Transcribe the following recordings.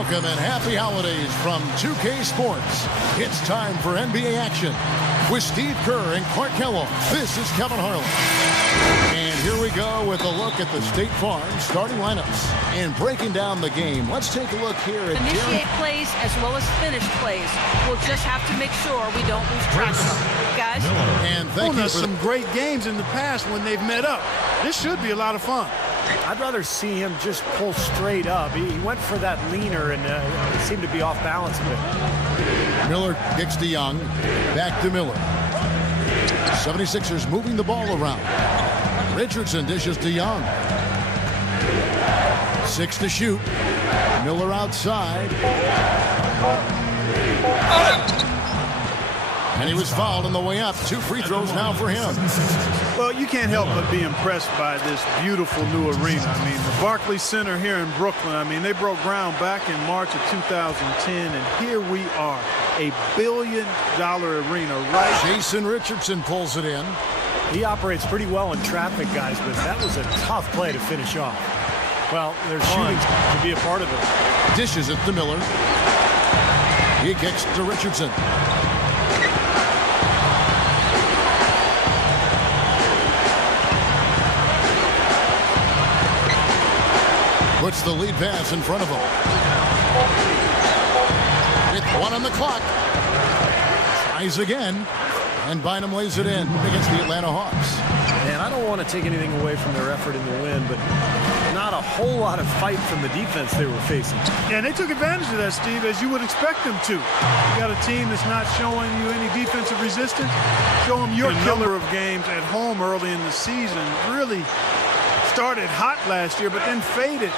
Welcome and happy holidays from 2K Sports. It's time for NBA action. With Steve Kerr and Clark Kellogg, this is Kevin Harlan. And here we go with a look at the State Farm starting lineups. And breaking down the game, let's take a look here at initiate plays as well as finish plays. We'll just have to make sure we don't lose track of them. Guys? And thank you for some great games in the past when they've met up. This should be a lot of fun. I'd rather see him just pull straight up. He went for that leaner and it seemed to be off balance a bit. Miller kicks to Young. Back to Miller. 76ers moving the ball around. Richardson dishes to Young. 6 to shoot. Miller outside. And he was fouled on the way up. 2 free throws now for him. Well, you can't help but be impressed by this beautiful new arena. I mean, the Barclays Center here in Brooklyn, I mean, they broke ground back in March of 2010, and here we are, a $1 billion arena, right? Jason Richardson pulls it in. He operates pretty well in traffic, guys, but that was a tough play to finish off. Well, they're shooting to be a part of it. Dishes it to Miller. He kicks to Richardson. Puts the lead pass in front of him. With 1 on the clock. Tries again. And Bynum lays it in against the Atlanta Hawks. And I don't want to take anything away from their effort in the win, but not a whole lot of fight from the defense they were facing. And they took advantage of that, Steve, as you would expect them to. You got a team that's not showing you any defensive resistance. Show them your killer of games at home early in the season. Really started hot last year, but then faded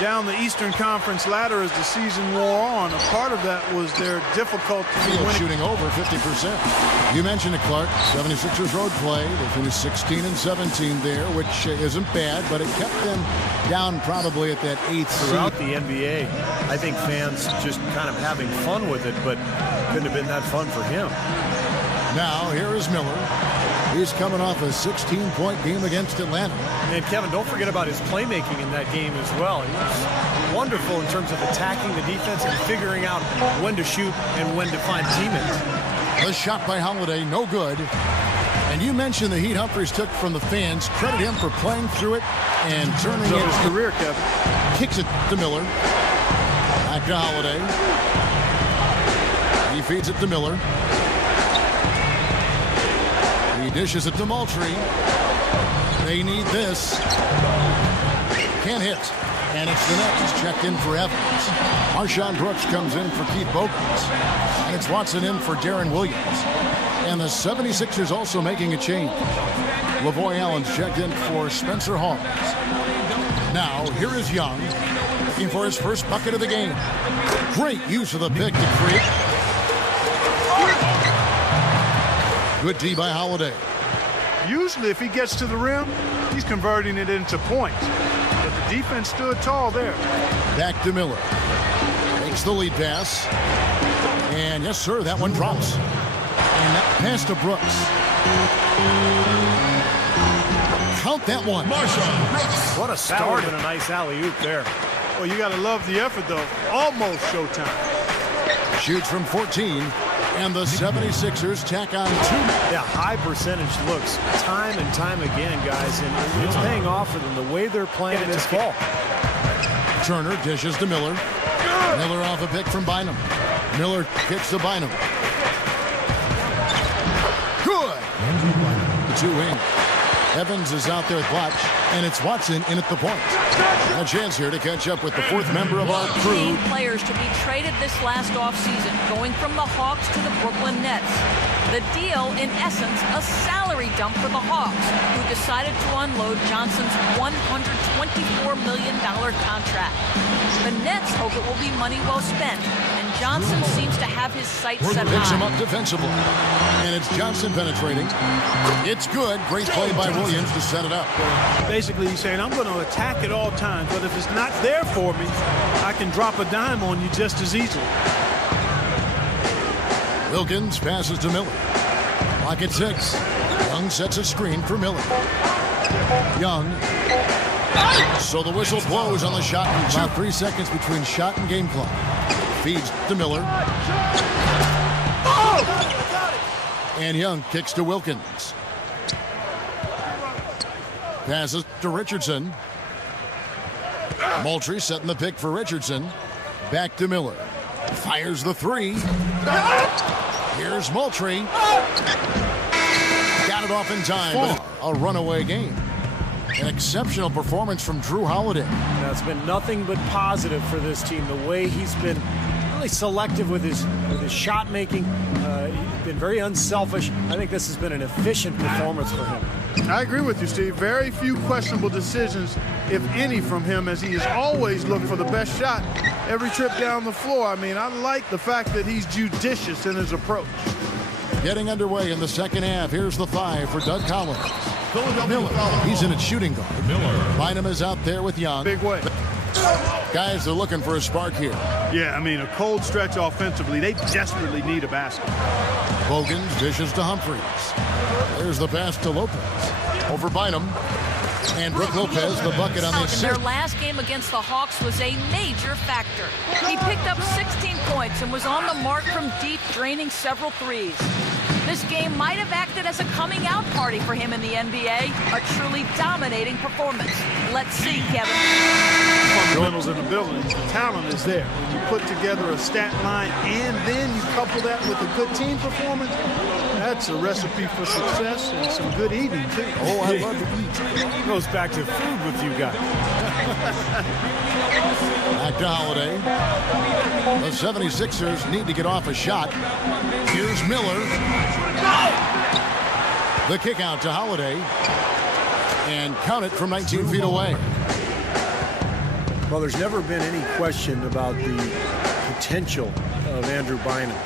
down the Eastern Conference ladder as the season wore on. A part of that was their difficulty shooting over 50%. You mentioned it, Clark. 76ers road play. They finished 16 and 17 there, which isn't bad, but it kept them down probably at that 8th throughout seed. the NBA. I think fans just kind of having fun with it, but couldn't have been that fun for him. Now here is Miller. He's coming off a 16-point game against Atlanta. And Kevin, don't forget about his playmaking in that game as well. He was wonderful in terms of attacking the defense and figuring out when to shoot and when to find teammates. The shot by Holiday, no good. And you mentioned the heat Humphries took from the fans. Credit him for playing through it and turning it. His career, Kevin. Kicks it to Miller. Back to Holiday. He feeds it to Miller. He dishes it to Moultrie. They need this. Can't hit. And it's the net. He's checked in for Evans. Marshawn Brooks comes in for Keith Bogans. And it's Watson in for Darren Williams. And the 76ers also making a change. Lavoy Allen's checked in for Spencer Hawes. Now, here is Young, looking for his first bucket of the game. Great use of the pick to create. Good D by Holiday. Usually, if he gets to the rim, he's converting it into points. But the defense stood tall there. Back to Miller. Makes the lead pass. And yes, sir, that one drops. And that pass to Brooks. Count that one. What a start and a nice alley-oop there. Well, you got to love the effort, though. Almost showtime. Shoots from 14. And the 76ers tack on 2. Yeah, high percentage looks time and time again, guys. And it's paying off for them the way they're playing this ball. Turner dishes to Miller. Miller off a pick from Bynum. Miller kicks to Bynum. Good. The 2-wing. Evans is out there at watch, and it's Watson in at the point. A chance here to catch up with the 4th member of our crew. Players to be traded this last offseason, going from the Hawks to the Brooklyn Nets. The deal, in essence, a salary dump for the Hawks, who decided to unload Johnson's $124 million contract. The Nets hope it will be money well spent, and Johnson seems to have his sights set Picks him high. up defensively. And it's Johnson penetrating. It's good. Great play by Williams to set it up. Basically, he's saying, I'm going to attack at all times, but if it's not there for me, I can drop a dime on you just as easily. Wilkins passes to Miller. Clock at 6. Young sets a screen for Miller. Young So the whistle blows on the shot. About 3 seconds between shot and game clock. Feeds to Miller. And Young kicks to Wilkins. Passes to Richardson. Moultrie setting the pick for Richardson. Back to Miller. Fires the three. Here's Moultrie. Got it off in time, but a runaway game. An exceptional performance from Drew Holiday. It's been nothing but positive for this team. The way he's been really selective with his shot making. He's been very unselfish. I think this has been an efficient performance for him. I agree with you, Steve. Very few questionable decisions, if any, from him, as he has always looked for the best shot every trip down the floor. I mean, I like the fact that he's judicious in his approach. Getting underway in the second half. Here's the 5 for Doug Collins. Miller. He's in at shooting guard. Bynum is out there with Young. Big way. Guys are looking for a spark here. Yeah, I mean, a cold stretch offensively. They desperately need a basket. Bogans dishes to Humphries. There's the pass to Lopez. Over Bynum. And Brook Lopez, the bucket on the assist. Their last game against the Hawks was a major factor. He picked up 16 points and was on the mark from deep, draining several threes. This game might have acted as a coming-out party for him in the NBA. A truly dominating performance. Let's see, Kevin. Fundamentals in the building. The talent is there. When you put together a stat line and then you couple that with a good team performance, that's a recipe for success and some good eating, too. Oh, I love to eat. It goes back to food with you guys. Back to Holiday. The 76ers need to get off a shot. Here's Miller. The kick out to Holiday. And count it from 19 feet away. Well, there's never been any question about the potential of Andrew Bynum.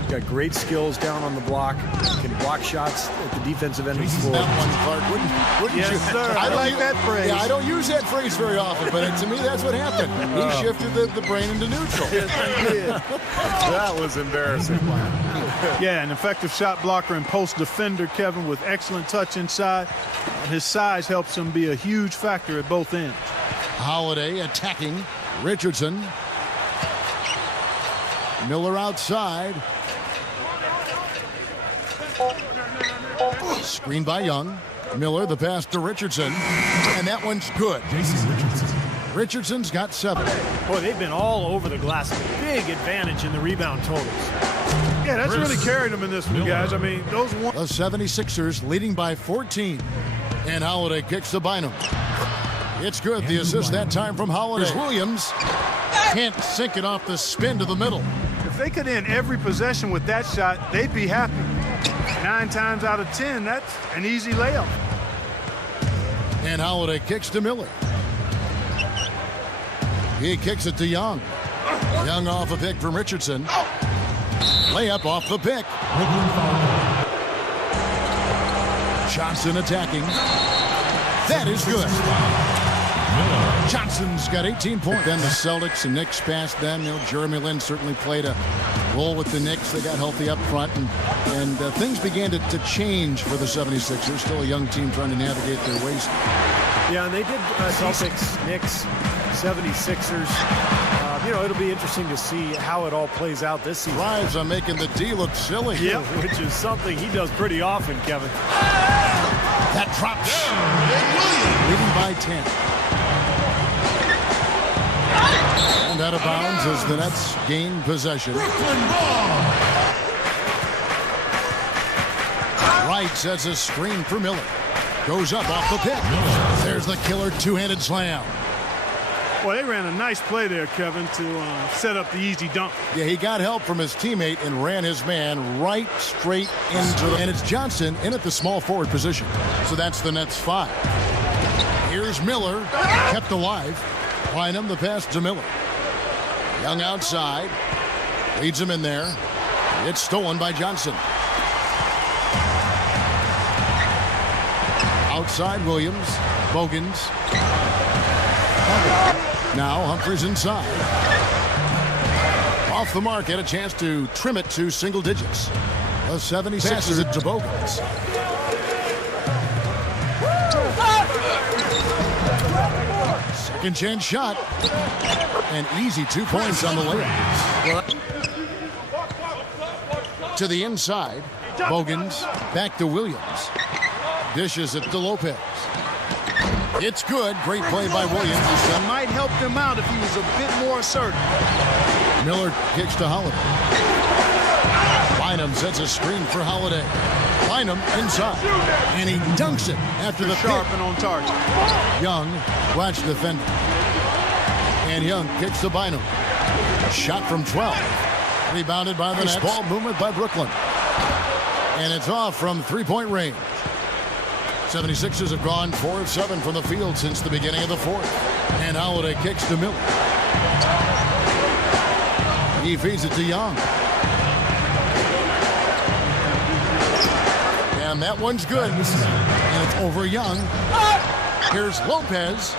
He's got great skills down on the block. He can block shots at the defensive end of the floor. That one, Clark, wouldn't Yes, you? sir. I like that phrase. Yeah, I don't use that phrase very often, but to me, that's what happened. He shifted the brain into neutral. That was embarrassing. Yeah, an effective shot blocker and post defender, Kevin, with excellent touch inside. His size helps him be a huge factor at both ends. Holiday attacking. Richardson. Miller outside. Screen by Young. Miller, the pass to Richardson. And that one's good. Richardson's got 7. Boy, they've been all over the glass. Big advantage in the rebound totals. Yeah, that's really carried them in this one, guys. I mean, those one. The 76ers leading by 14. And Holiday kicks to Bynum. It's good. The assist that time from Holiday. Williams can't sink it off the spin to the middle. If they could end every possession with that shot, they'd be happy. 9 times out of 10, that's an easy layup. And Holiday kicks to Miller. He kicks it to Young. Young off a pick from Richardson. Layup off the pick. Johnson attacking. That is good. Johnson's got 18 points. Then the Celtics and Knicks past them. You know, Jeremy Lin certainly played a role with the Knicks. They got healthy up front, and things began to change for the 76ers. Still a young team trying to navigate their ways. Yeah, and they did Celtics, Knicks, 76ers. You know, it'll be interesting to see how it all plays out this season. Drives on making the D look silly. Yep, which is something he does pretty often, Kevin. That drops. Leading by 10. And out of bounds as the Nets gain possession. Wright sets a screen for Miller. Goes up off the pick. There's the killer two-handed slam. Well, they ran a nice play there, Kevin, to set up the easy dunk. Yeah, he got help from his teammate and ran his man right straight into the... And it's Johnson in at the small forward position. So that's the Nets 5. Here's Miller, kept alive. Bynum, the pass to Miller. Young outside. Leads him in there. It's stolen by Johnson. Outside Williams. Bogans. Now Humphries inside. Off the mark, had a chance to trim it to single digits. The 76ers at Bogans. Second chance shot. An easy 2 points on the layup. To the inside. Bogans back to Williams. Dishes it to Lopez. It's good. Great play by Williams. That might help them out if he was a bit more assertive. Miller kicks to Holiday. Bynum sets a screen for Holiday. Bynum inside. And he dunks it after the sharp pick. and on target. Young, watch defender. And Young kicks to Bynum. Shot from 12. Rebounded by the Nets. Ball movement by Brooklyn. And it's off from three-point range. 76ers have gone 4 of 7 from the field since the beginning of the fourth. And Holiday kicks to Miller. He feeds it to Young. And that one's good. And it's over Young. Here's Lopez.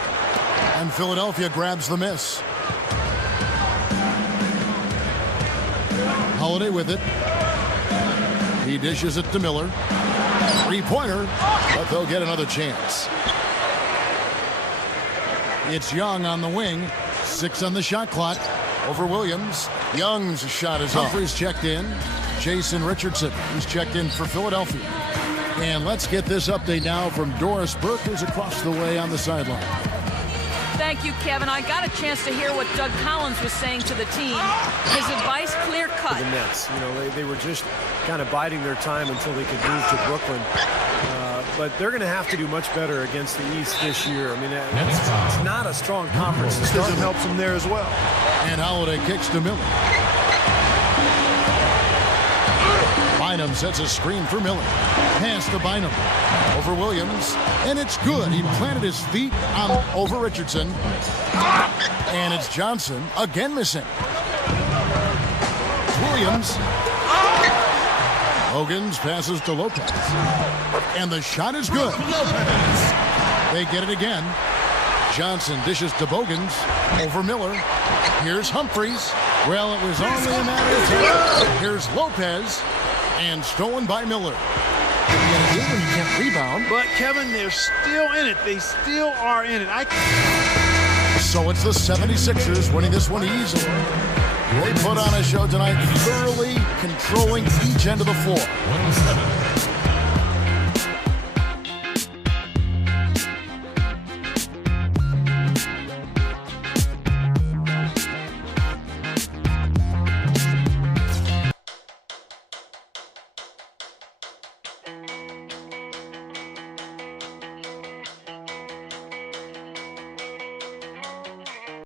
And Philadelphia grabs the miss. Holiday with it. He dishes it to Miller. Three-pointer, but they'll get another chance. It's Young on the wing. 6 on the shot clock. Over Williams. Young's shot is off. Humphries checked in. Jason Richardson, who's checked in for Philadelphia. And let's get this update now from Doris Burke, who's across the way on the sideline. Thank you, Kevin. I got a chance to hear what Doug Collins was saying to the team. His advice, clear cut. The Nets, you know, they were just kind of biding their time until they could move to Brooklyn. But they're going to have to do much better against the East this year. I mean, it's not a strong conference. This doesn't help them there as well. And Holiday kicks to Miller. Bynum sets a screen for Miller. Pass to Bynum. Over Williams. And it's good. He planted his feet over Richardson. And it's Johnson again missing. Williams. Bogans passes to Lopez. And the shot is good. They get it again. Johnson dishes to Bogans. Over Miller. Here's Humphries. Well, it was only a matter of time. Here's Lopez. And stolen by Miller. What are you going to do when you can't rebound? But, Kevin, they're still in it. They still are in it. So it's the 76ers winning this one easily. They put on a show tonight, thoroughly controlling each end of the floor.